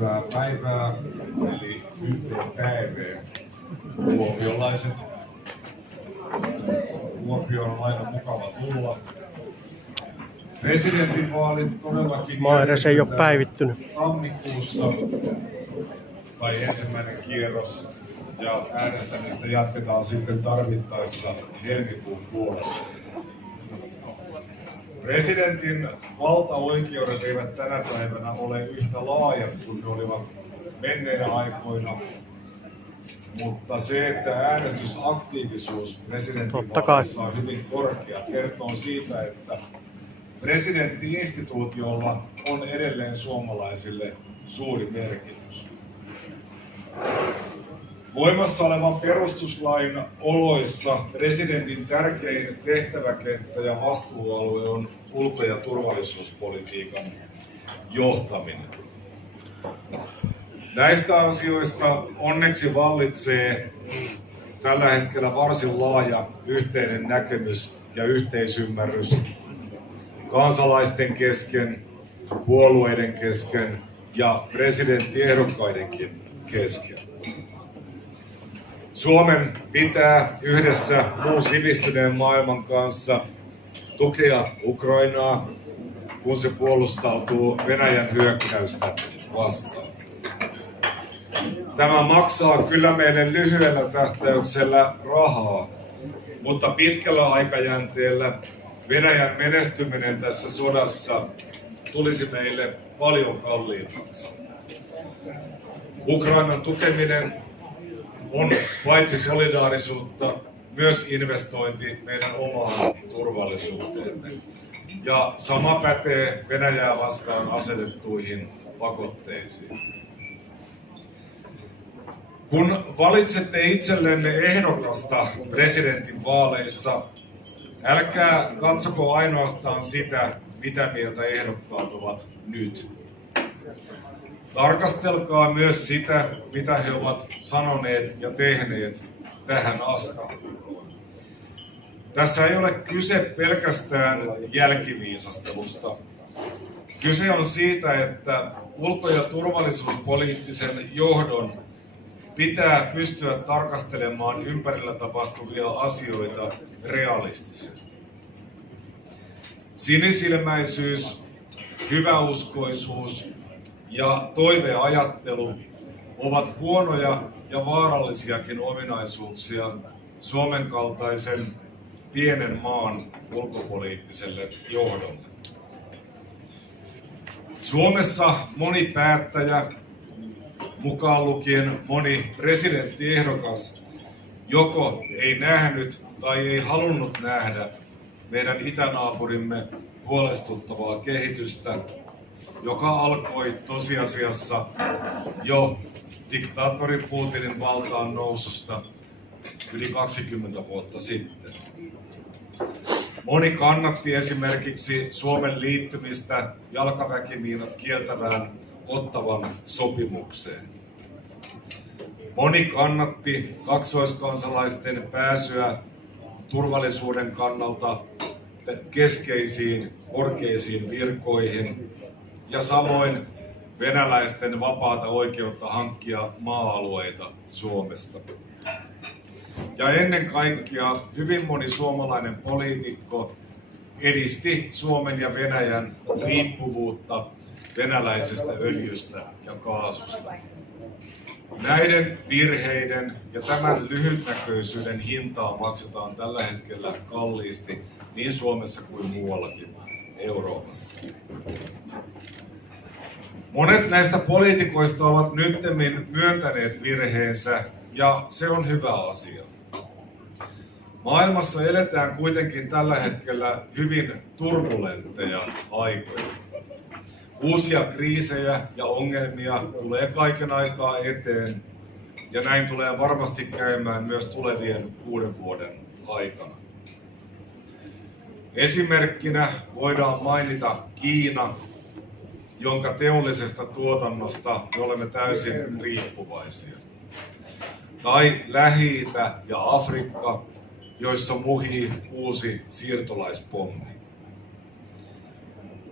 hyvää päivää, eli yhteenpäivää. Kuopiolaiset. Kuopioon on aina mukava tulla. Presidentinvaalit todellakin Maa edes ei ole päivittynyt. Tammikuussa tai ensimmäinen kierros, ja äänestämistä jatketaan sitten tarvittaessa helmikuun puolella. Presidentin valtaoikeudet eivät tänä päivänä ole yhtä laajat kuin ne olivat menneinä aikoina, mutta se, että äänestysaktiivisuus presidentinvaaleissa on hyvin korkea, kertoo siitä, että presidentti-instituutiolla on edelleen suomalaisille suuri merkitys. Voimassa olevan perustuslain oloissa presidentin tärkein tehtäväkenttä ja vastuualue on ulko- ja turvallisuuspolitiikan johtaminen. Näistä asioista onneksi vallitsee tällä hetkellä varsin laaja yhteinen näkemys ja yhteisymmärrys kansalaisten kesken, puolueiden kesken ja presidenttiehdokaidenkin kesken. Suomen pitää yhdessä muun sivistyneen maailman kanssa tukea Ukrainaa, kun se puolustautuu Venäjän hyökkäystä vastaan. Tämä maksaa kyllä meille lyhyellä tähtäyksellä rahaa, mutta pitkällä aikajänteellä Venäjän menestyminen tässä sodassa tulisi meille paljon kalliimmaksi. Ukrainan tukeminen on paitsi solidaarisuutta, myös investointi meidän omaan turvallisuuteemme. Ja sama pätee Venäjää vastaan asetettuihin pakotteisiin. Kun valitsette itsellenne ehdokasta presidentin vaaleissa, älkää katsoko ainoastaan sitä, mitä mieltä ehdokkaat ovat nyt. Tarkastelkaa myös sitä, mitä he ovat sanoneet ja tehneet tähän asti. Tässä ei ole kyse pelkästään jälkiviisastelusta. Kyse on siitä, että ulko- ja turvallisuuspoliittisen johdon pitää pystyä tarkastelemaan ympärillä tapahtuvia asioita realistisesti. Sinisilmäisyys, hyväuskoisuus ja toiveajattelu ovat huonoja ja vaarallisiakin ominaisuuksia Suomen kaltaisen pienen maan ulkopoliittiselle johdolle. Suomessa moni päättäjä, mukaan lukien moni presidenttiehdokas, joko ei nähnyt tai ei halunnut nähdä meidän itänaapurimme huolestuttavaa kehitystä, joka alkoi tosiasiassa jo diktaattori Putinin valtaan noususta yli 20 vuotta sitten. Moni kannatti esimerkiksi Suomen liittymistä jalkaväkimiinat kieltävään Ottawan sopimukseen. Moni kannatti kaksoiskansalaisten pääsyä turvallisuuden kannalta keskeisiin korkeisiin virkoihin ja samoin venäläisten vapaata oikeutta hankkia maa-alueita Suomesta. Ja ennen kaikkea hyvin moni suomalainen poliitikko edisti Suomen ja Venäjän riippuvuutta venäläisestä öljystä ja kaasusta. Näiden virheiden ja tämän lyhytnäköisyyden hintaa maksetaan tällä hetkellä kalliisti niin Suomessa kuin muuallakin Euroopassa. Monet näistä poliitikoista ovat nyttemmin myöntäneet virheensä ja se on hyvä asia. Maailmassa eletään kuitenkin tällä hetkellä hyvin turbulentteja aikoja. Uusia kriisejä ja ongelmia tulee kaiken aikaa eteen ja näin tulee varmasti käymään myös tulevien 6 vuoden aikana. Esimerkkinä voidaan mainita Kiina, jonka teollisesta tuotannosta me olemme täysin riippuvaisia. Tai Lähi-itä ja Afrikka, joissa muhii uusi siirtolaispommi.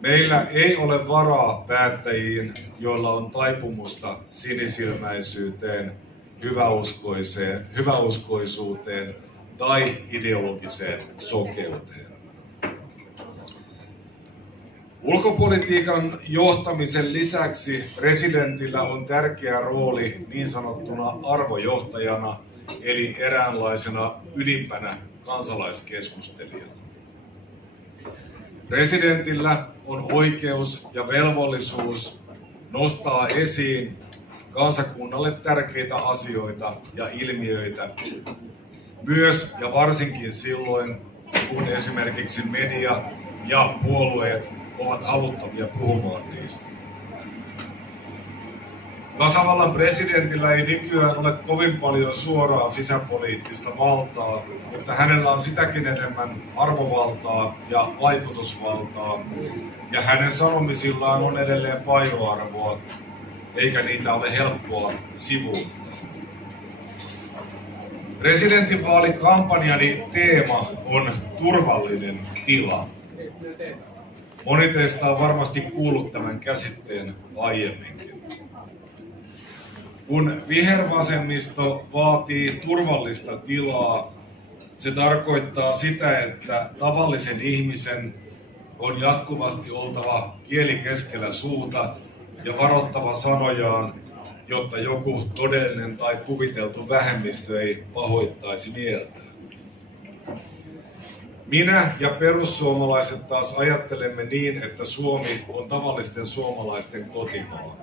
Meillä ei ole varaa päättäjiin, joilla on taipumusta sinisilmäisyyteen, hyväuskoisuuteen tai ideologiseen sokeuteen. Ulkopolitiikan johtamisen lisäksi presidentillä on tärkeä rooli niin sanottuna arvojohtajana, eli eräänlaisena ylimpänä kansalaiskeskustelijana. Presidentillä on oikeus ja velvollisuus nostaa esiin kansakunnalle tärkeitä asioita ja ilmiöitä, myös ja varsinkin silloin, kun esimerkiksi media ja puolueet ovat haluttomia puhumaan niistä. Tasavallan presidentillä ei nykyään ole kovin paljon suoraa sisäpoliittista valtaa, mutta hänellä on sitäkin enemmän arvovaltaa ja vaikutusvaltaa, ja hänen sanomisillaan on edelleen painoarvoa, eikä niitä ole helppoa sivuuttaa. Presidentinvaalikampanjani teema on turvallinen tila. Moni teistä on varmasti kuullut tämän käsitteen aiemminkin. Kun vihervasemmisto vaatii turvallista tilaa, se tarkoittaa sitä, että tavallisen ihmisen on jatkuvasti oltava kieli keskellä suuta ja varottava sanojaan, jotta joku todellinen tai kuviteltu vähemmistö ei pahoittaisi mieltään. Minä ja perussuomalaiset taas ajattelemme niin, että Suomi on tavallisten suomalaisten kotimaa.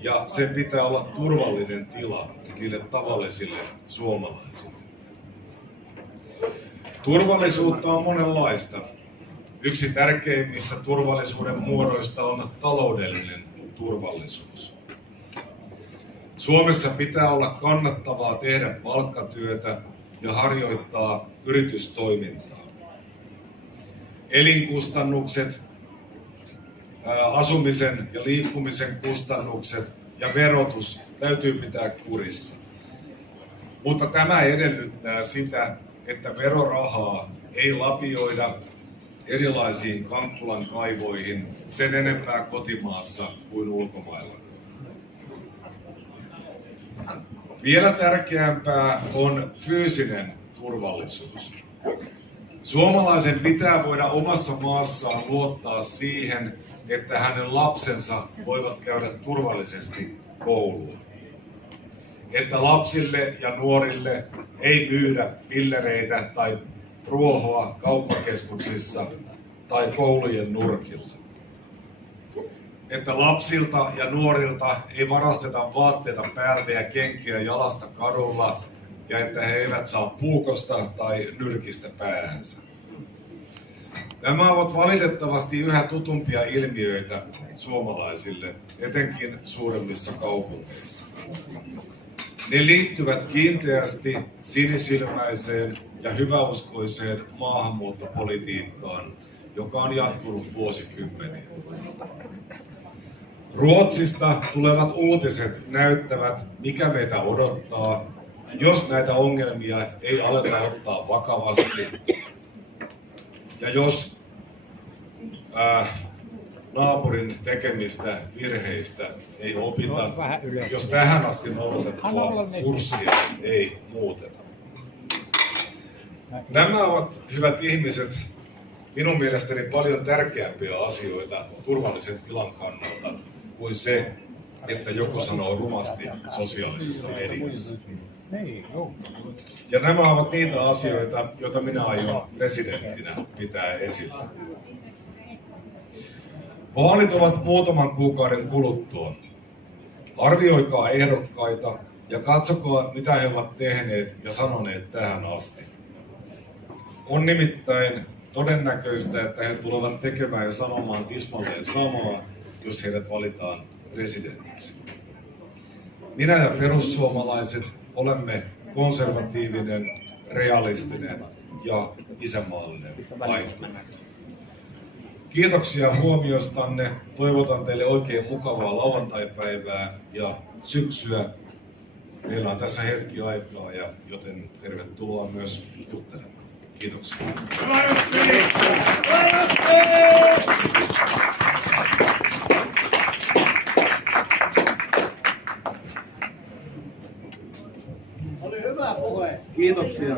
Ja sen pitää olla turvallinen tila niille tavallisille suomalaisille. Turvallisuutta on monenlaista. Yksi tärkeimmistä turvallisuuden muodoista on taloudellinen turvallisuus. Suomessa pitää olla kannattavaa tehdä palkkatyötä ja harjoittaa yritystoimintaa. Elinkustannukset, asumisen ja liikkumisen kustannukset ja verotus täytyy pitää kurissa. Mutta tämä edellyttää sitä, että verorahaa ei lapioida erilaisiin Kankkulan kaivoihin sen enempää kotimaassa kuin ulkomailla. Vielä tärkeämpää on fyysinen turvallisuus. Suomalaisen pitää voida omassa maassaan luottaa siihen, että hänen lapsensa voivat käydä turvallisesti koulua. Että lapsille ja nuorille ei myydä pillereitä tai ruohoa kauppakeskuksissa tai koulujen nurkilla. Että lapsilta ja nuorilta ei varasteta vaatteita päältä ja kenkiä jalasta kadulla, ja että he eivät saa puukosta tai nyrkistä päähänsä. Nämä ovat valitettavasti yhä tutumpia ilmiöitä suomalaisille, etenkin suuremmissa kaupungeissa. Ne liittyvät kiinteästi sinisilmäiseen ja hyväuskoiseen maahanmuuttopolitiikkaan, joka on jatkunut vuosikymmeniä. Ruotsista tulevat uutiset näyttävät, mikä meitä odottaa, jos näitä ongelmia ei aleta ottaa vakavasti ja jos naapurin tekemistä virheistä ei opita, jos tähän asti noudatettua kurssia ei muuteta. Nämä ovat, hyvät ihmiset, minun mielestäni paljon tärkeämpiä asioita turvallisen tilan kannalta kuin se, että joku sanoo rumasti sosiaalisessa mediassa. Ja nämä ovat niitä asioita, joita minä aion presidenttinä pitää esillä. Vaalit ovat muutaman kuukauden kuluttua. Arvioikaa ehdokkaita ja katsokaa, mitä he ovat tehneet ja sanoneet tähän asti. On nimittäin todennäköistä, että he tulevat tekemään ja sanomaan tismalleen samaa, jos heidät valitaan presidentiksi. Minä ja perussuomalaiset olemme konservatiivinen, realistinen ja isänmaallinen vaihtoehto. Kiitoksia huomiostanne. Toivotan teille oikein mukavaa lauantaipäivää ja syksyä. Meillä on tässä hetki aikaa, joten tervetuloa myös juttelemaan. Kiitoksia. Kiitoksia.